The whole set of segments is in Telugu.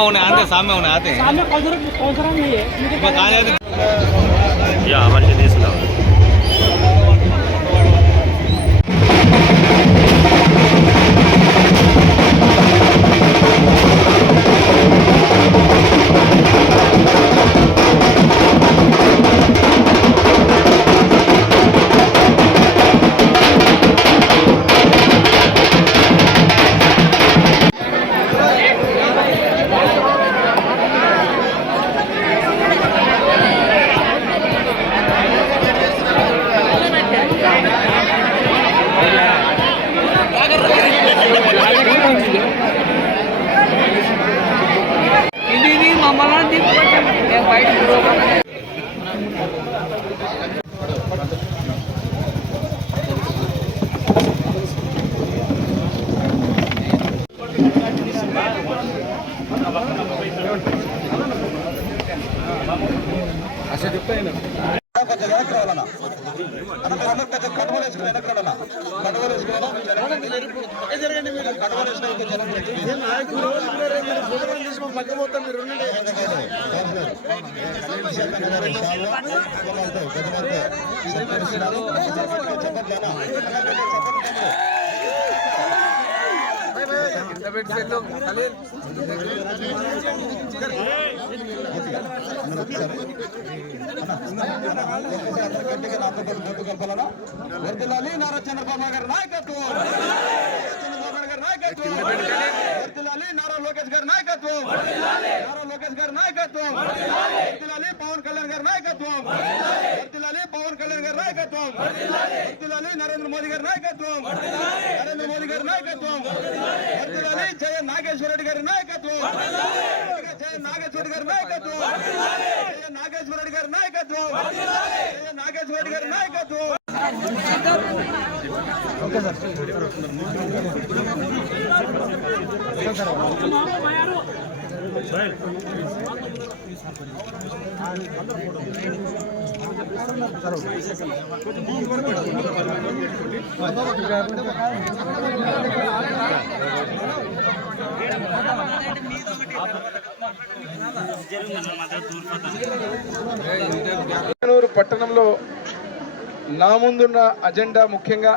में उन्हें आते सामने उन्हें आते हैं। सामने कौन सा हमारे देश మమ్మల్ని తీసుకొచ్చాం మేము బయట అన్న కొంచెం వెనక్కి రావాలన్నా అన్న మీరు అన్న కొంచెం కనుగోలు వేసుకుని వెనక్కి రావాలన్నా కనుగోలు వేసుకుని కనుగోలు చెప్పండి అన్న వర్దిల్లాలి నారా చంద్రబాబు నాయుడు గారి నాయకత్వం చంద్రబాబు నాయుడు గారి నాయకత్వం వర్దిల్లాలి నారా లోకేష్ గారి నాయకత్వం నారా లోకేష్ గారి నాయకత్వం వర్దిల్లాలి పవన్ కళ్యాణ్ గారి నాయకత్వం వర్దిల్లాలి పవన్ కళ్యాణ్ గారి నాయకత్వం వర్దిల్లాలి నరేంద్ర మోదీ గారి నాయకత్వం నరేంద్ర మోదీ గారి నాయకత్వం వర్దిల్లాలి జయ నాగేశ్వర రెడ్డి గారి నాయకత్వం జయ నాగేశ్వర రెడ్డి గారి నాయకత్వం జయ నాగేశ్వర రెడ్డి గారి నాయకత్వం జయ నాగేశ్వర రెడ్డి గారి నాయకత్వం బెంగళూరు పట్టణంలో నా ముందున్న అజెండా ముఖ్యంగా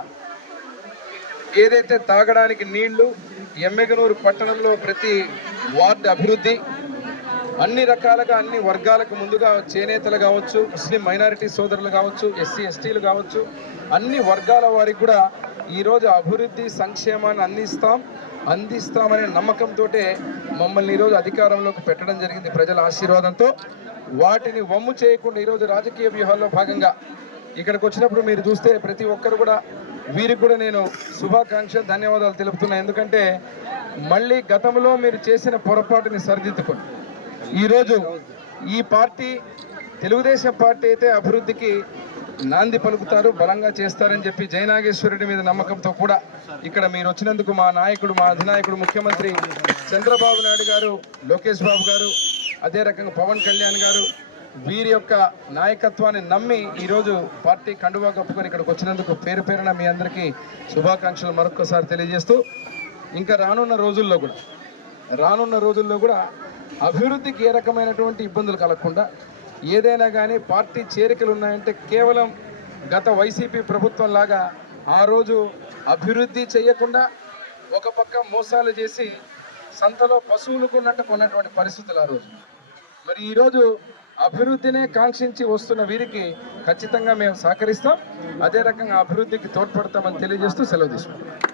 ఏదైతే తాగడానికి నీళ్ళు ఎమ్మెగనూరు పట్టణంలో ప్రతి వార్డు అభివృద్ధి అన్ని రకాలుగా అన్ని వర్గాలకు ముందుగా చేనేతలు కావచ్చు ముస్లిం మైనారిటీ సోదరులు కావచ్చు ఎస్సీ ఎస్టీలు కావచ్చు అన్ని వర్గాల వారికి కూడా ఈరోజు అభివృద్ధి సంక్షేమాన్ని అందిస్తాం అందిస్తామనే నమ్మకంతో మమ్మల్ని ఈరోజు అధికారంలోకి పెట్టడం జరిగింది ప్రజల ఆశీర్వాదంతో. వాటిని వమ్ము చేయకుండా ఈరోజు రాజకీయ వ్యూహాల్లో భాగంగా ఇక్కడికి వచ్చినప్పుడు మీరు చూస్తే ప్రతి ఒక్కరు కూడా వీరికి కూడా నేను శుభాకాంక్ష ధన్యవాదాలు తెలుపుతున్నా. ఎందుకంటే మళ్ళీ గతంలో మీరు చేసిన పొరపాటుని సరిదిద్దుకోండి. ఈరోజు ఈ పార్టీ తెలుగుదేశం పార్టీ అయితే అభివృద్ధికి నాంది పలుకుతారు బలంగా చేస్తారని చెప్పి జయనాగేశ్వరుడి మీద నమ్మకంతో కూడా ఇక్కడ మీరు వచ్చినందుకు మా నాయకుడు మా అధినాయకుడు ముఖ్యమంత్రి చంద్రబాబు నాయుడు గారు లోకేష్ బాబు గారు అదే రకంగా పవన్ కళ్యాణ్ గారు వీరి యొక్క నాయకత్వాన్ని నమ్మి ఈరోజు పార్టీ కండువా కప్పుకొని ఇక్కడికి వచ్చినందుకు పేరు పేరున మీ అందరికీ శుభాకాంక్షలు మరొకసారి తెలియజేస్తూ ఇంకా రానున్న రోజుల్లో కూడా రానున్న రోజుల్లో కూడా అభివృద్ధికి ఏ రకమైనటువంటి ఇబ్బందులు కలగకుండా ఏదైనా కానీ పార్టీ చేరికలు ఉన్నాయంటే కేవలం గత వైసీపీ ప్రభుత్వం లాగా ఆ రోజు అభివృద్ధి చేయకుండా ఒక పక్క మోసాలు చేసి సంతలో పశువులు కొన్నట్టు కొన్నటువంటి పరిస్థితులు ఆ రోజు. మరి ఈరోజు అభివృద్ధినే కాంక్షించి వస్తున్న వీరికి ఖచ్చితంగా మేము సహకరిస్తాం. అదే రకంగా అభివృద్ధికి తోడ్పడతామని తెలియజేస్తూ సెలవు తీసుకుంటాం